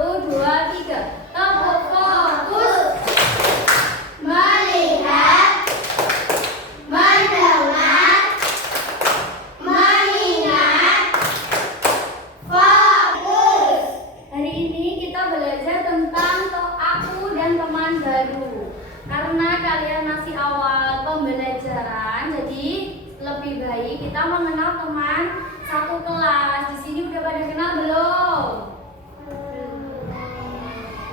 1, 2, 3. Tepuk fokus. Melihat, mendengar, mengingat, fokus. Hari ini kita belajar tentang aku dan teman baru. Karena kalian masih awal pembelajaran, jadi lebih baik kita mengenal teman satu kelas. Di sini udah pada kenal belum?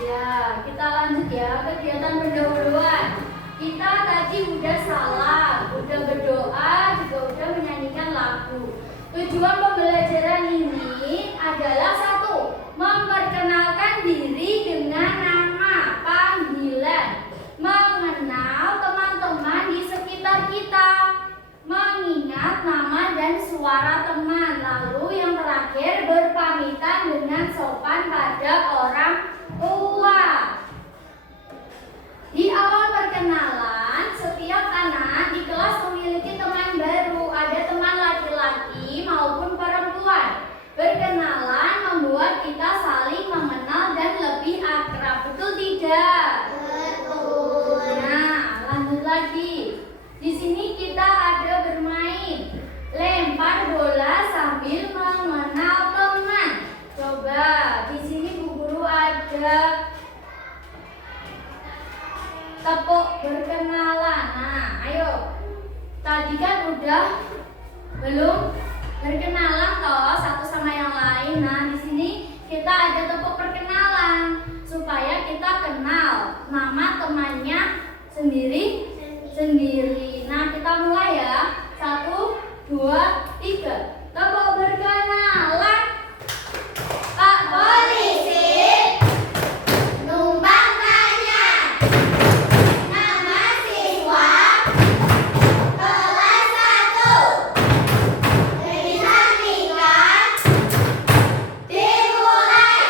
Ya, kita lanjut ya kegiatan pendahuluan. Kita tadi udah salam, udah berdoa, juga udah menyanyikan lagu. Tujuan pembelajaran ini adalah satu, memperkenalkan diri dengan nama, panggilan, mengenal teman-teman di sekitar kita, mengingat nama dan suara teman, lalu yang terakhir berpamitan dengan sopan pada orang tua. Di awal perkenalan, setiap anak di kelas memiliki teman baru, ada teman laki-laki maupun perempuan. Berkenalan membuat kita saling mengenal dan lebih akrab, betul tidak? Betul. Nah, lanjut lagi. Di sini kita ada bermain, lempar bola sambil mengenal teman. Coba, di sini Bu Guru ada tepuk berkenalan. Nah, ayo. Tadi kan udah belum berkenalan toh satu sama yang lain. Nah, di sini kita ada tepuk perkenalan supaya kita kenal nama temannya sendiri. Nah, kita mulai ya. 1, 2, 3. Tepuk berkenalan. Pak Polisi. Numpang tanya. Nama siswa kelas 1. Tulisan singkat dimulai.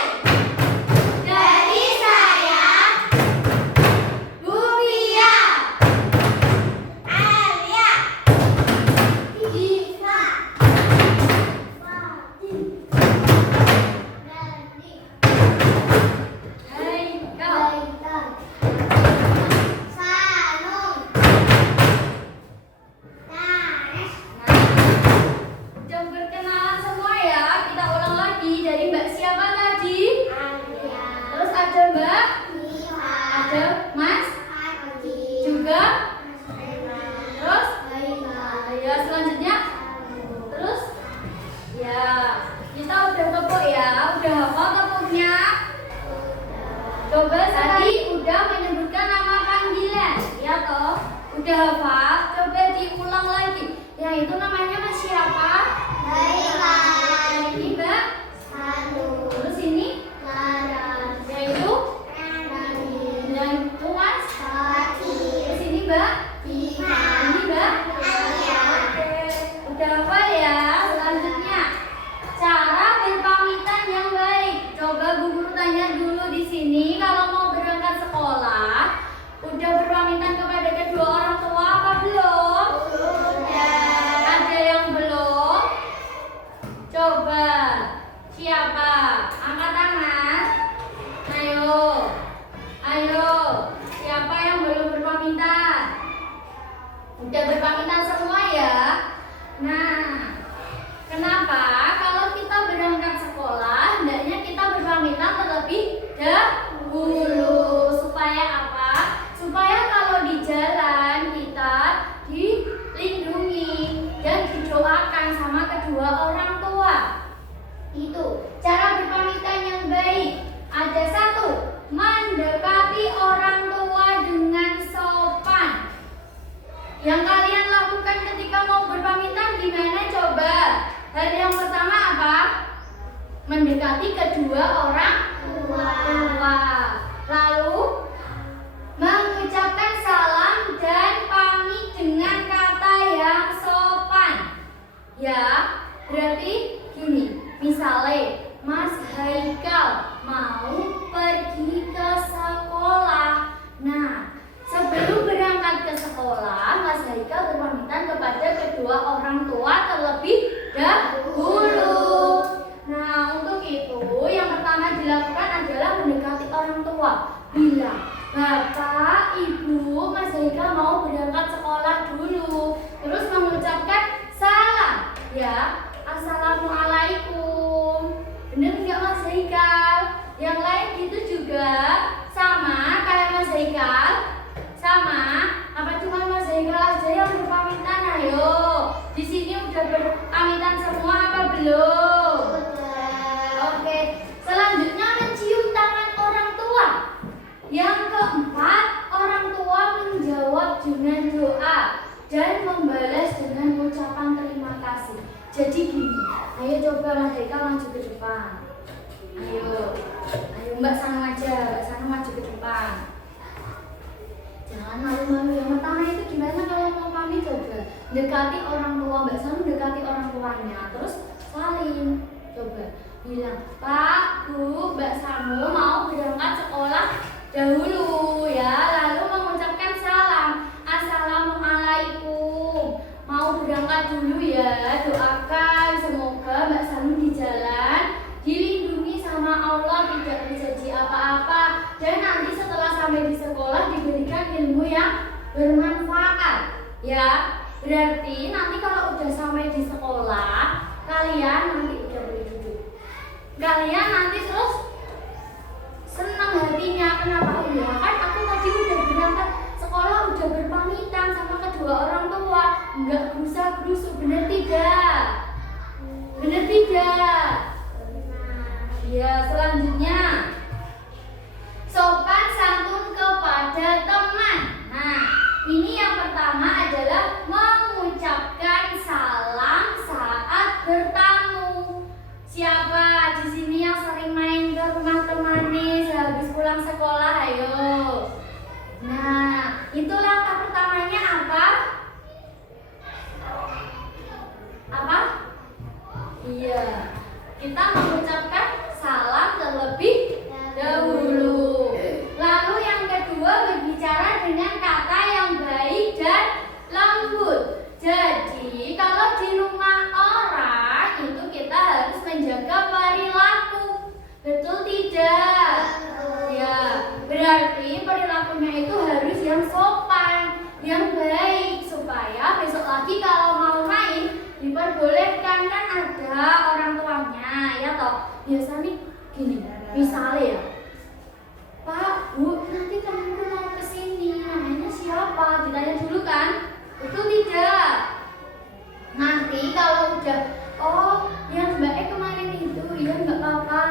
Dari saya, Bu Pia. Alia, Diva, Fatin, Dani, Haikal, Sanung, Nares. Udah berkenalan semua ya. Kita ulang lagi. Dari Mbak siapa tadi? Alia. Terus ada Mbak? Diva. Ada Mas? Adi. Juga? Terus? Ya, selanjutnya? Terus? Ya, kita udah tepuk ya. Udah hafal tepuknya? Coba tadi udah menyebutkan nama panggilan, ya toh? Udah hafal? Coba diulang lagi. Ya, itu namanya Mas siapa? Yang ini Mbak? Terus ini? Yang itu? Yang itu Mas? Terus ini Mbak? Ini Mbak? Oke, udah hafal ya. Selanjutnya, cara berpamitan yang baik. Coba Bu Guru tanya dulu di sini, kalau mau berangkat sekolah, udah berpamitan kepada kedua orang tua apa belum? Sudah. Ada yang belum? Coba, siapa? Angkat tangan. Ayo, siapa yang belum berpamitan? Udah berpamitan semua ya? Nah, kenapa kalau kita berangkat sekolah, hendaknya kita berpamitan terlebih dahulu. Supaya apa? Supaya kalau di jalan kita dilindungi dan didoakan sama kedua orang tua. Itu cara berpamitan yang baik. Ada 1, mendekati orang tua dengan sopan. Yang kalian lakukan ketika mau berpamitan gimana coba? Hal yang pertama apa? Mendekati kedua orang tua. Lalu mengucapkan salam dan pamit dengan kata yang sopan. Ya, berarti gini. Misalnya Mas Haikal mau pergi ke sekolah. Nah, sebelum berangkat ke sekolah, Mas Haikal berpamitan kepada kedua orang tua terlebih dahulu. Nah, untuk itu yang pertama dilakukan adalah bilang, Bapak, Ibu, Mas Haikal mau berangkat sekolah dulu. Terus mengucapkan salam, ya, Assalamualaikum. Bener nggak Mas Haikal? Yang lain gitu juga sama kayak Mas Haikal? Sama? Apa cuma Mas Haikal aja yang berpamitan? Ayo, di sini udah berpamitan semua apa belum? Oke, selanjutnya mencium tangan orang tua. Yang keempat, orang tua menjawab dengan doa dan membalas dengan ucapan terima kasih. Jadi gini, ayo coba Mas Haikal maju ke depan. Ayo Mbak Sanu aja, Mbak Sanu maju ke depan. Jangan malu-malu. Yang pertama itu gimana kalau mau pamit coba? Dekati orang tua, Mbak Sanu dekati orang tuanya, terus salim. Coba bilang, Pak, Bu, Mbak Sanu mau berangkat sekolah dahulu ya, lalu mengucapkan salam, Assalamualaikum. Mau berangkat dulu ya, doakan semoga Mbak Sanu di jalan dilindungi sama Allah, tidak terjadi apa-apa, dan nanti setelah sampai di sekolah diberikan ilmu yang bermanfaat ya. Berarti nanti kalau udah sampai di sekolah, kalian nanti udah boleh duduk, kalian nanti terus senang hatinya. Kenapa? Ya kan aku tadi udah berangkat sekolah, udah berpamitan sama kedua orang tua, nggak gerusa-gerusu. Bener tidak? Bener tidak? Ya, selanjutnya sopan santun kepada teman. Nah, ini yang pertama adalah mengucapkan salam saat bertamu. Siapa di sini yang sering main ke rumah temannya sehabis pulang sekolah? Ayo. Nah, itu langkah pertamanya apa? Apa? Iya, kita mengucapkan salam terlebih dahulu. Lalu yang kedua, berbicara dengan kata yang baik dan lembut. Jadi kalau di rumah orang itu kita harus menjaga perilaku. Betul tidak? Ya, berarti perilakunya itu harus yang sopan, yang baik, supaya besok lagi kalau mau main diperbolehkan. Kan ada orang tuanya ya toh. Biasanya gini, misalnya ya, Pak, Bu, nanti temanku mau kesini, namanya siapa? Ditanya dulu kan? Betul tidak? Nanti kalau udah, oh yang Mbak kemarin itu, ya nggak apa-apa,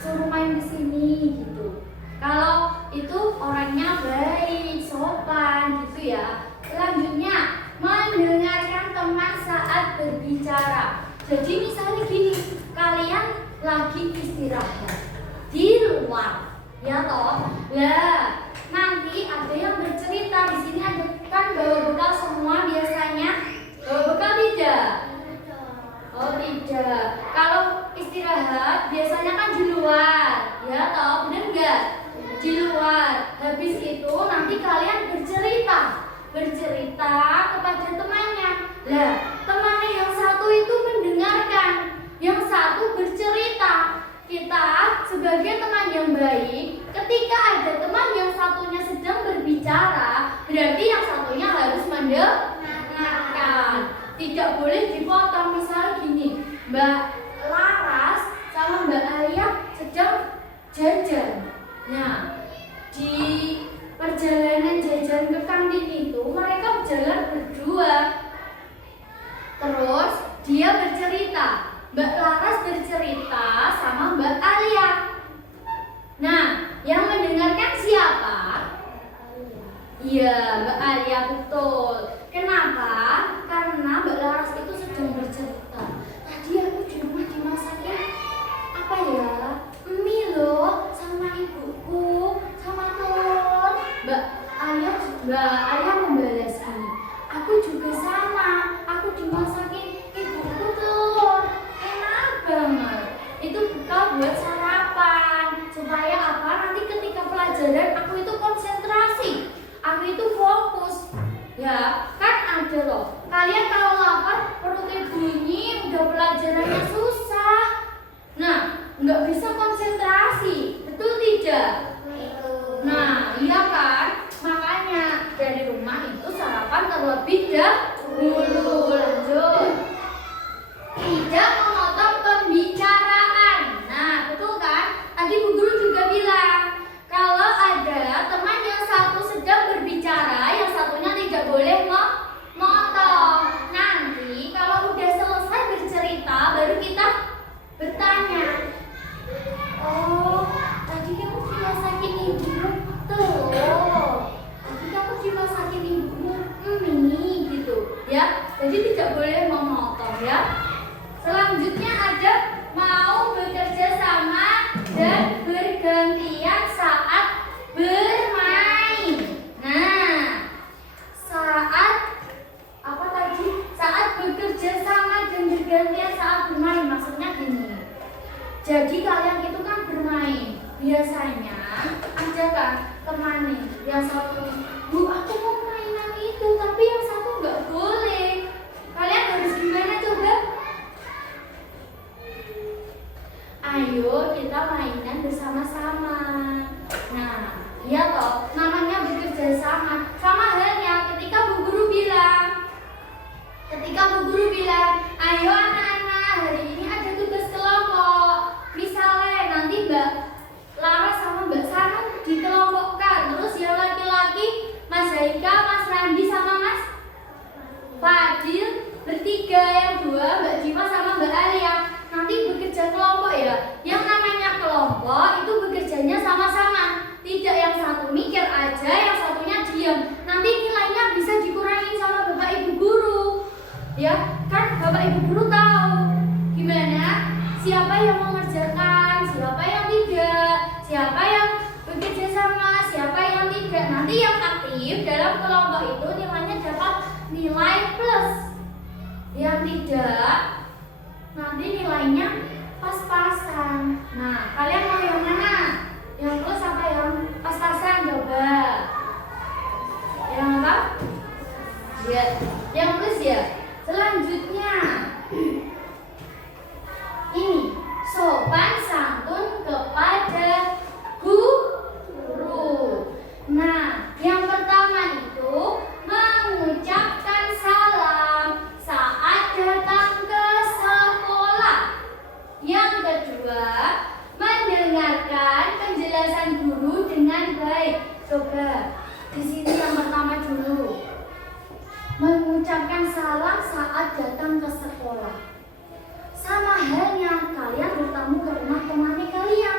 suruh main ke sini gitu. Kalau itu orangnya baik, sopan gitu ya. Selanjutnya, mendengarkan teman saat berbicara. Jadi misalnya gini, kalian lagi istirahat di luar, ya toh. Lah, nanti ada yang bercerita. Di sini ada kan bawa bekal semua biasanya. Bawa bekal tidak? Oh tidak. Kalau istirahat biasanya kan di luar, ya toh, bener nggak? Di luar. Habis itu nanti kalian bercerita kepada temannya. Lah, temannya yang satu itu mendengarkan, yang satu bercerita. Kita sebagai teman yang baik, ketika ada teman yang satunya sedang berbicara, berarti yang satunya harus mendengarkan. Tidak boleh dipotong. Misalnya gini, Mbak Laras sama Mbak Alia sedang jajan. Nah, di perjalanan jajan ke kantin itu mereka berjalan berdua. Terus dia bercerita, Mbak Laras bercerita sama Mbak Alia. Nah, yang mendengarkan siapa? Iya, Mbak Alia, betul. Kenapa? Karena Mbak Laras itu sedang bercerita. Tadi aku di rumah dimasakin apa ya? Mie loh, sama ibuku, sama telur. Mbak Alia membalas gini, aku juga sama, aku dimasakin ibuku telur, enak banget. Itu bekal buat sarapan, supaya apa? Nanti ketika pelajaran aku itu konsentrasi, aku itu fokus. Ya, kan ada loh. Kalian kalau lapar perutnya bunyi, udah pelajarannya susah. Nah, nggak bisa konsentrasi, betul tidak? Jadi kalian itu kan bermain. Biasanya ada kan teman nih yang satu, Bu aku mau mainan itu, tapi yang satu nggak boleh. Kalian harus gimana coba? Ayo kita mainan bersama-sama. Nah, iya toh, namanya bekerja sama. Sama halnya ketika Bu Guru bilang, ayo anak-anak, hari ini ada tugas kelompok. Misalnya nanti Mbak Lara sama Mbak Sarah dikelompokkan. Terus yang laki-laki Mas Haikal, Mas Randi sama Mas Fadil bertiga, yang dua Mbak Diva sama Mbak Alia. Nanti bekerja kelompok ya. Yang namanya kelompok itu bekerjanya sama-sama. Tidak yang satu mikir aja, yang satunya diam. Nanti nilainya bisa dikurangi sama Bapak Ibu Guru. Ya, kan Bapak Ibu Guru tahu gimana siapa yang mengerjakan, siapa yang tidak, siapa yang bekerja sama, siapa yang tidak. Nanti yang aktif dalam kelompok itu nilainya dapat nilai plus. Yang tidak, nanti nilainya pas-pasan. Nah, kalian mau yang mana? Yang plus apa yang pas-pasan? Coba. Yang apa? Ya, yang plus ya. Selanjutnya, ini sopan santun kepada guru. Nah, yang pertama itu mengucapkan salam saat datang ke sekolah. Yang kedua, mendengarkan penjelasan guru dengan baik. Coba di sini yang pertama dulu. Mengucapkan salam saat datang ke sekolah. Sama halnya kalian bertamu ke rumah teman kalian.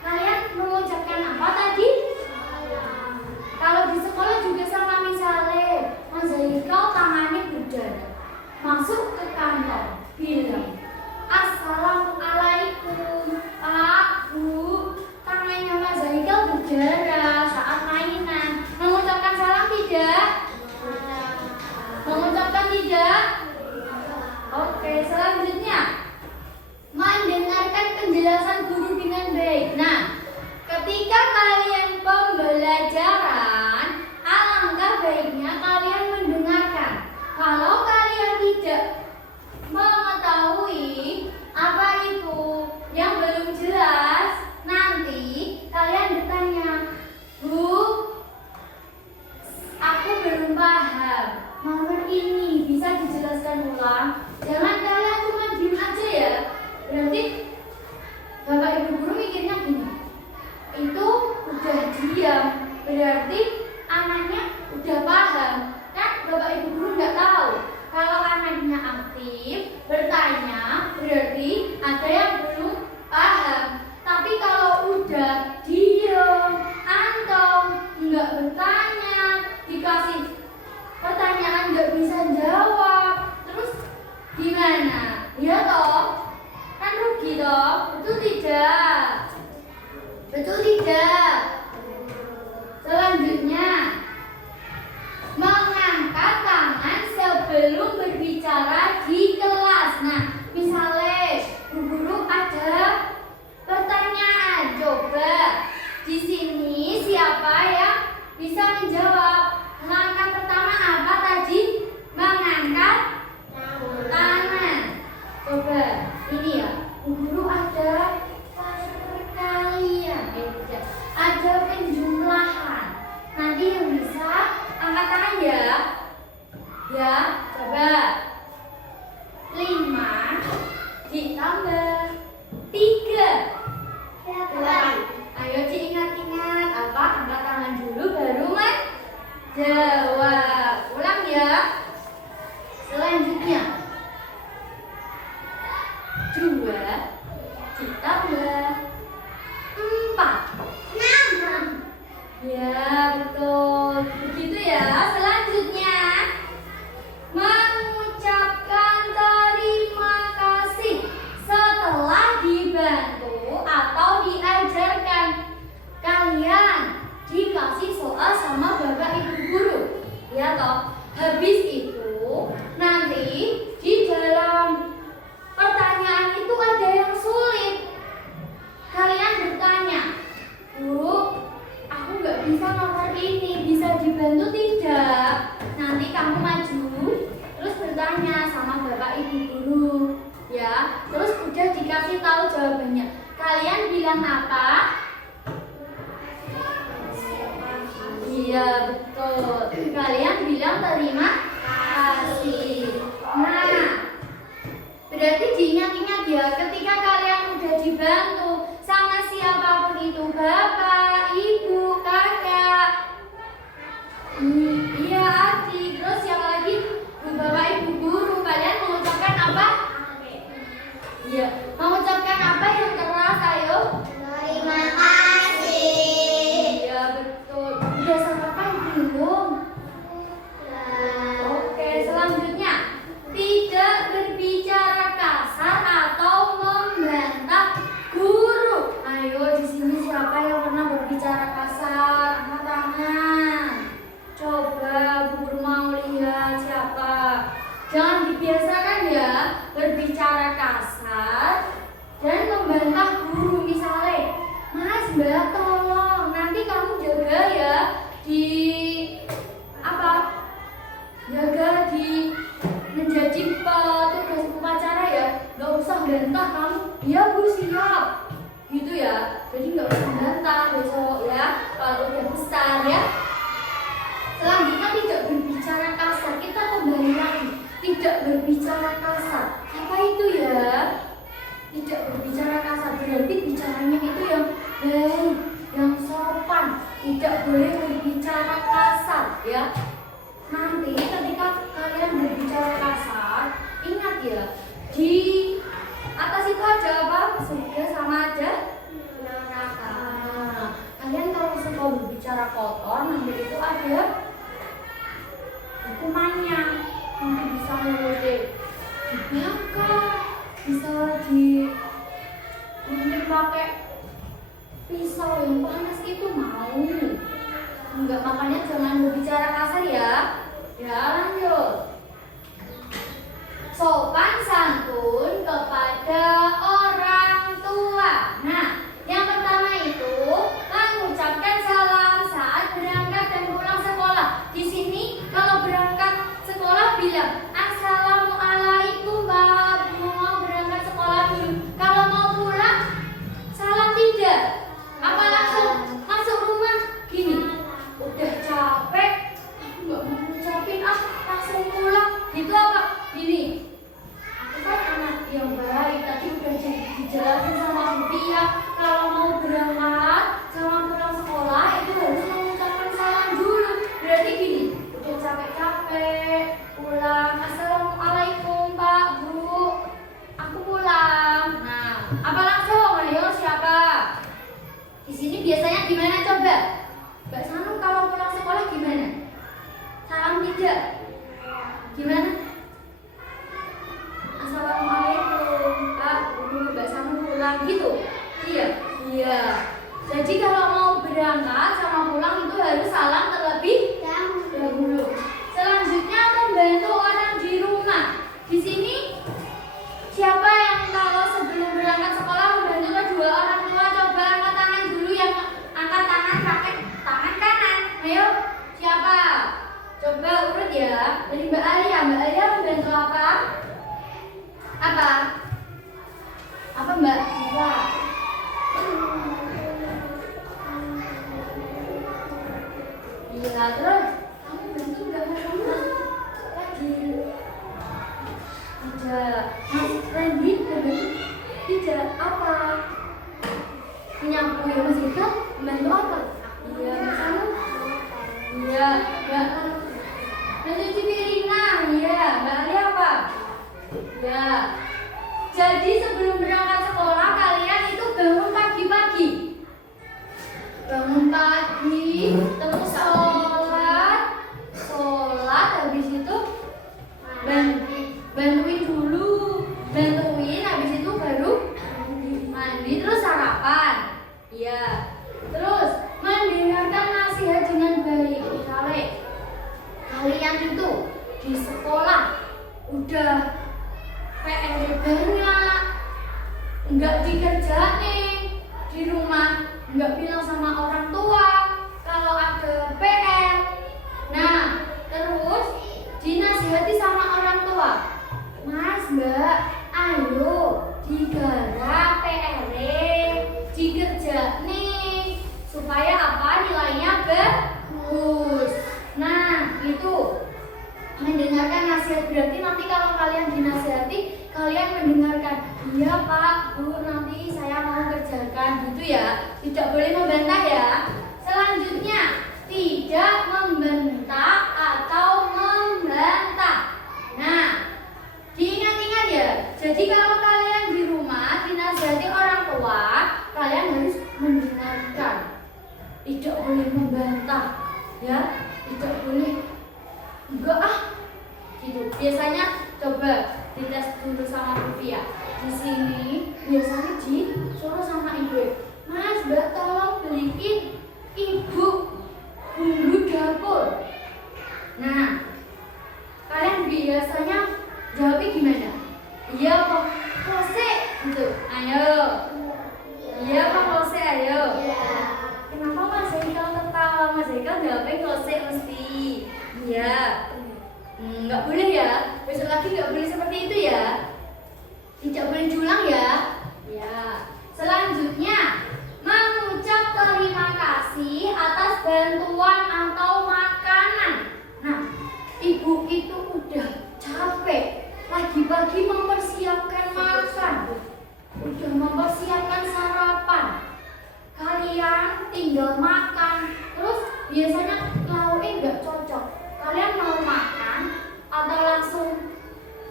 Kalian mengucapkan apa tadi? Salam. Kalau di sekolah juga sama, misalnya Mas Haikal tangannya berdarah, masuk ke kantor, bilang Assalamualaikum Pak, Bu. Tangannya Mas Haikal berdarah saat mainan. Mengucapkan salam tidak? Mengucapkan tidak? Oke, selanjutnya mendengarkan penjelasan guru dengan baik. Nah, ketika kalian pembelajaran, alangkah baiknya kalian mendengarkan. Kalau kalian tidak mengetahui apa itu yang belum jelas, nanti kalian bertanya, Bu, aku belum paham. Nomor ini bisa dijelaskan ulang. Jangan kalian cuma diem aja ya. Berarti Bapak Ibu Guru mikirnya gini, itu udah diam, berarti anaknya udah paham. Kan Bapak Ibu Guru nggak tahu. Kalau anaknya aktif bertanya, berarti ada yang belum paham. Tapi kalau udah diam atau nggak bertanya, dikasih pertanyaan nggak bisa jawab, terus gimana? Ya toh, kan rugi toh, betul tidak? Betul tidak? Selanjutnya, mengangkat tangan sebelum berbicara di kelas. Nah, misalnya Bu Guru ada pertanyaan, coba di sini siapa yang bisa menjawab? Langkah pertama apa tadi? Mengangkat tangan. Coba ini ya, Bu Guru ada perkalian, ada penjumlahan. Nanti yang bisa angkat tangan ya. Ya, coba 5 ditambah 3 8. Ayo diingat-ingat apa? Angkat tangan dulu baru jawab. Ulang ya. Selanjutnya 2 ditambah 4 6. Ya betul. Begitu ya. Selanjutnya mengucapkan terima kasih setelah dibantu atau diajarkan. Kalian dikasih soal sama Bapak Ibu Guru, ya dikasih tahu jawabannya. Kalian bilang apa? Iya, betul. Kalian bilang terima kasih. Nah, berarti diingat-ingat ya, ketika kalian udah dibantu sama siapapun itu, bapak, ibu, kakak, iya adik, terus siapa lagi? Bapak, ibu, guru, kalian mengucapkan apa? Iya, mengucapkan apa yang keras? Ayo. Terima kasih. Iya, betul. Udah sarapan belum? Oke, selanjutnya tidak berbicara kasar atau membantah guru. Ayo, di sini siapa yang pernah berbicara kasar? Angkat tangan. Coba Bu Guru mau lihat siapa. Jangan dibiasakan ya berbicara kasar dan membantah guru. Misalnya, Mas, Mbak, tolong nanti kamu jaga ya di apa? Jaga di menjadi petugas upacara ya. Gak usah bantah kamu. Iya Bu, siap. Gitu ya. Jadi gak usah bantah besok ya. Kalau udah besar ya. Selanjutnya tidak berbicara kasar. Kita kembali lagi. Tidak berbicara kasar. Apa itu ya? Tidak berbicara kasar berarti bicaranya itu yang baik, yang sopan. Tidak boleh berbicara kasar ya. Nanti ketika kalian berbicara kasar, ingat ya, di atas itu ada apa? Surga sama ada neraka. Kalian kalau suka berbicara kotor, nanti itu ada hukumannya. Nanti bisa mulai dibakar, bisa digunting pakai pisau yang panas itu mau. Enggak, makanya jangan berbicara kasar ya. Ya, lanjut. Sopan santun kepada orang tua. Nah, yang pertama itu mengucapkan salam saat berangkat dan pulang sekolah. Di sini kalau berangkat sekolah bilang Assalamualaikum Pak, mau berangkat sekolah dulu. Kalau mau pulang salam tidak. Apa langsung masuk rumah gini? Udah capek, aku nggak mau ngucapin langsung pulang. Gitu apa? Gini. Aku kan anak yang baik, tadi udah dijelasin sama Bu Pia. Kalau mau berangkat sama pulang sekolah itu harus mengucapkan salam dulu. Berarti gini, udah capek-capek pulang, Assalamualaikum Pak, Bu, aku pulang. Nah, apa langsung? Ayo siapa? Di sini biasanya gimana coba? Mbak Sanum kalau pulang sekolah gimana? Salam tidak? Gimana? Assalamualaikum Pak, Bu, Mbak Sanum pulang gitu? Iya? Iya. Jadi kalau mau berangkat sama pulang itu harus salam terlebih dahulu. Selanjutnya membantu orang di rumah. Di sini siapa yang kalau sebelum berangkat sekolah membantu kedua orang tua? Coba angkat tangan dulu, yang angkat tangan pakai tangan kanan. Ayo, siapa? Coba urut ya. Dari Mbak Alia. Mbak Alia membantu apa? Apa? Apa Mbak? Diva. Iya, terus kamu bantu nggak rumah lagi? Tidak. Mas Randy bantu? Tidak. Apa? Menyapu ya Mas Ika? Membantu apa? Iya, Mas Anu? Iya, Mbak mencuci piringan. Iya, Mbak Alia apa? Ya. Jadi sebelum berangkat sekolah kalian itu bangun pagi-pagi. Bangun pagi, terus sholat, habis itu bantuin dulu, habis itu baru mandi, terus sarapan. Iya. Terus mendengarkan nasihat dengan baik. Misalnya kalian itu di sekolah udah PR banyak, nggak dikerjain, di rumah nggak bilang sama orang tua kalau ada PR. Nah, terus dinasihati sama orang tua. Mas, Mbak, ayo digarap dikerja nih supaya apa nilainya bagus. Nah itu mendengarkan nasihat, berarti nanti kalau kalian dinasihati kalian mendengarkan, iya Pak Bu nanti saya mau kerjakan gitu ya, tidak boleh membantah ya. Selanjutnya tidak membentak atau membantah. Nah diingat-ingat ya, jadi kalau kalian di rumah dinasihati orang tua kalian harus mendengarkan, tidak boleh membantah ya, tidak boleh enggak gitu. Biasanya coba dites dulu sama Rufia. Di sini biasanya disuruh sama ibu, Mas Mbak tolong beliin ibu bumbu dapur. Nah kalian biasanya jawabnya gimana? Iya Pak Kose gitu. Ayo. Iya Pak Kose ayo. Kenapa Mas Haikal ketawa? Mas Haikal jawabnya Kose mesti. Iya. Nggak boleh ya. Besok lagi nggak boleh seperti itu ya. Tidak boleh julang ya. Ya. Selanjutnya mengucap terima kasih atas bantuan atau makanan. Nah, ibu itu udah capek, pagi-pagi mempersiapkan makan, udah mempersiapkan sarapan. Kalian tinggal makan, terus biasanya lauknya nggak cocok. Kalian mau makan atau langsung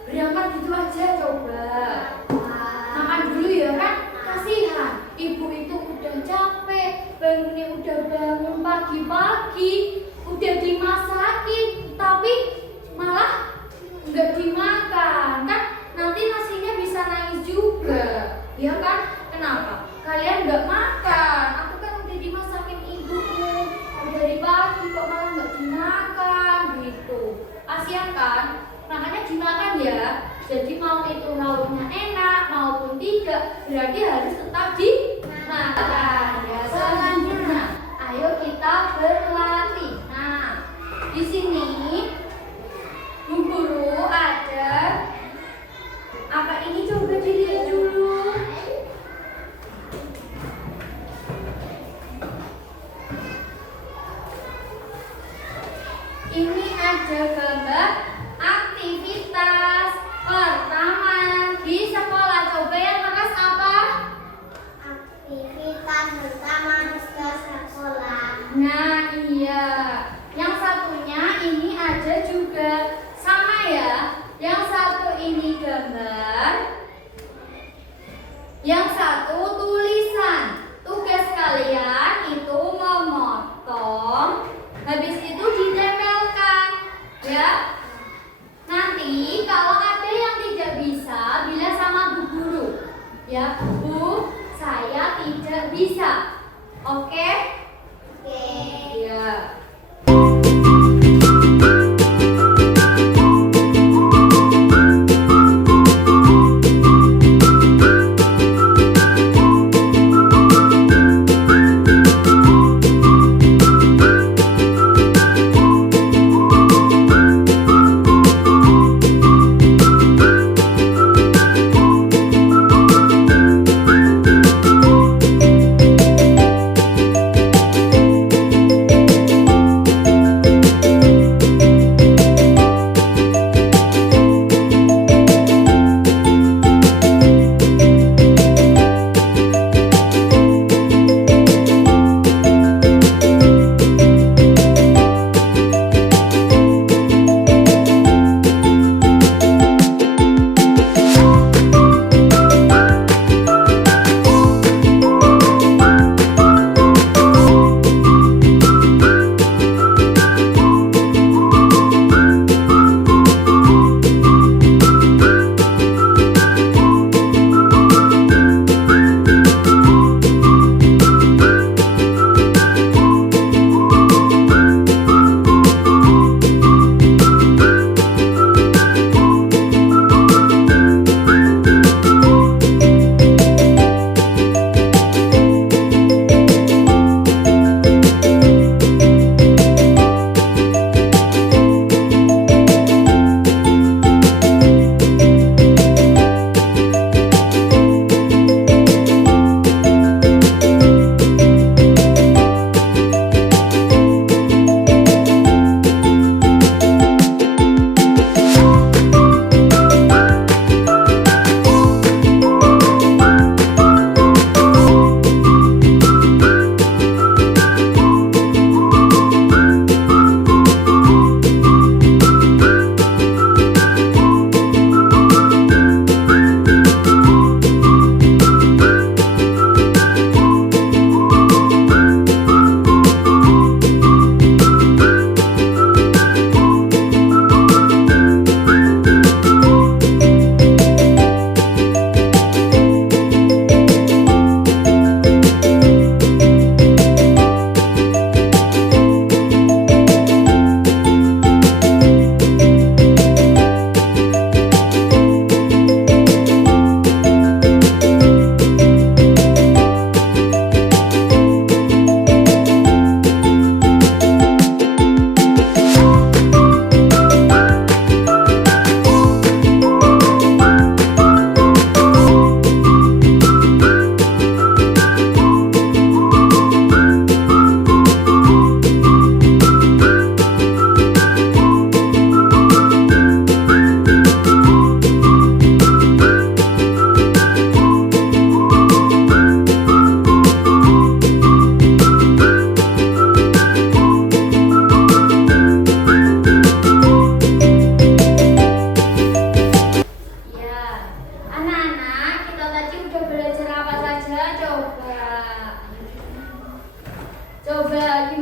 berangkat gitu aja coba? Makan dulu ya kan? Kasihan, ibu itu udah capek, bangunnya udah bangun pagi-pagi, udah dimasakin, tapi malah nggak dimakan kan? Nanti nasinya bisa nangis juga, ya kan? Kenapa? Kalian nggak makan? Aku kan udah dimasakin ibumu dari pagi kok malah nggak dimakan gitu. Kasihan kan? Makanya dimakan ya. Jadi mau itu lauknya enak maupun tidak, berarti harus tetap dimakan. Ya, selanjutnya, ayo kita berlatih. Nah, di sini Bu Guru ada apa ini, coba dilihat dulu. Ini ada gambar aktivitas pertama di sekolah. Coba yang keras apa? Aktivitas pertama di sekolah. Nah iya. Yang satunya ini ada juga sama ya. Yang satu ini gambar, yang satu tulisan. Tugas kalian itu memotong, habis itu ditempelkan ya. Nanti kalau ada yang tidak bisa bilang sama Bu Guru ya, Bu saya tidak bisa. Oke? Ya.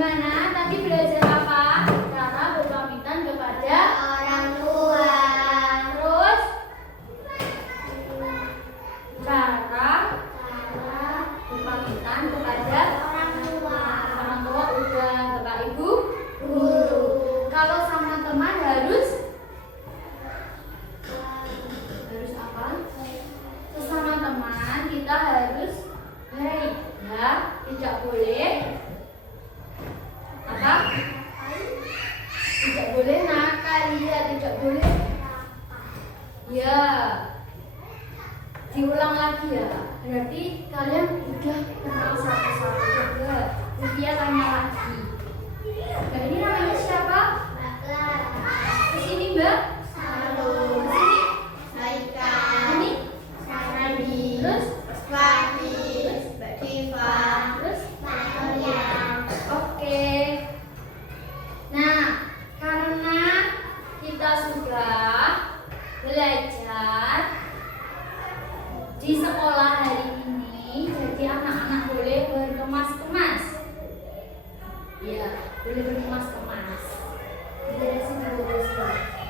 Gimana? Tadi belajar apa? Cara berpamitan kepada orang tua. terus cara berpamitan kepada Orang tua. orang tua udah, Bapak Ibu Guru. Kalau sama teman harus apa? Sesama teman kita harus baik ya, tidak boleh apa? Tidak boleh nakal ya, tidak boleh ya. Diulang lagi ya. Berarti kalian udah kenal satu-satu juga. Dia tanya lagi. Mbak ini namanya siapa? Kesini Mbak. Kesini. Ini. Terus. Terus. Oke. Nah, karena kita sudah belajar di sekolah hari ini, jadi anak-anak boleh berkemas-kemas. Ya, boleh berkemas-kemas. Beresin dulu guys.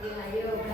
Ya, ayo.